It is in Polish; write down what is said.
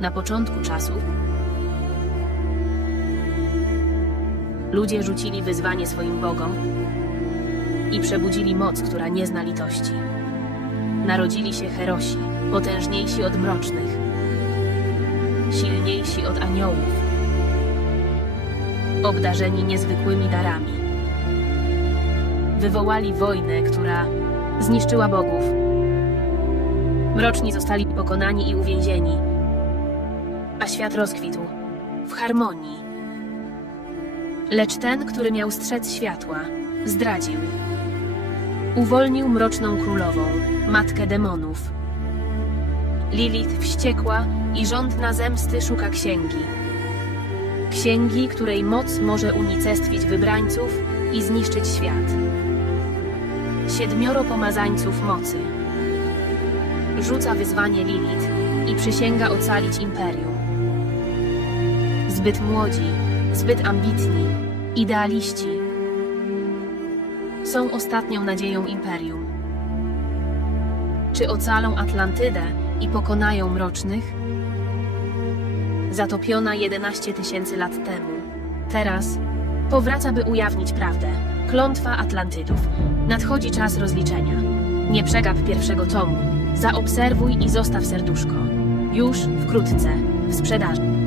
Na początku czasów ludzie rzucili wyzwanie swoim bogom i przebudzili moc, która nie zna litości. Narodzili się herosi, potężniejsi od mrocznych, silniejsi od aniołów, obdarzeni niezwykłymi darami. Wywołali wojnę, która zniszczyła bogów. Mroczni zostali pokonani i uwięzieni, a świat rozkwitł w harmonii. Lecz ten, który miał strzec światła, zdradził. Uwolnił mroczną królową, matkę demonów. Lilith wściekła i żądna zemsty szuka księgi. Księgi, której moc może unicestwić wybrańców i zniszczyć świat. Siedmioro pomazańców mocy. Rzuca wyzwanie Lilith i przysięga ocalić imperium. Zbyt młodzi, zbyt ambitni, idealiści są ostatnią nadzieją imperium. Czy ocalą Atlantydę i pokonają mrocznych? Zatopiona 11 tysięcy lat temu. Teraz powraca, by ujawnić prawdę. Klątwa Atlantydów. Nadchodzi czas rozliczenia. Nie przegap pierwszego tomu. Zaobserwuj i zostaw serduszko. Już wkrótce w sprzedaży.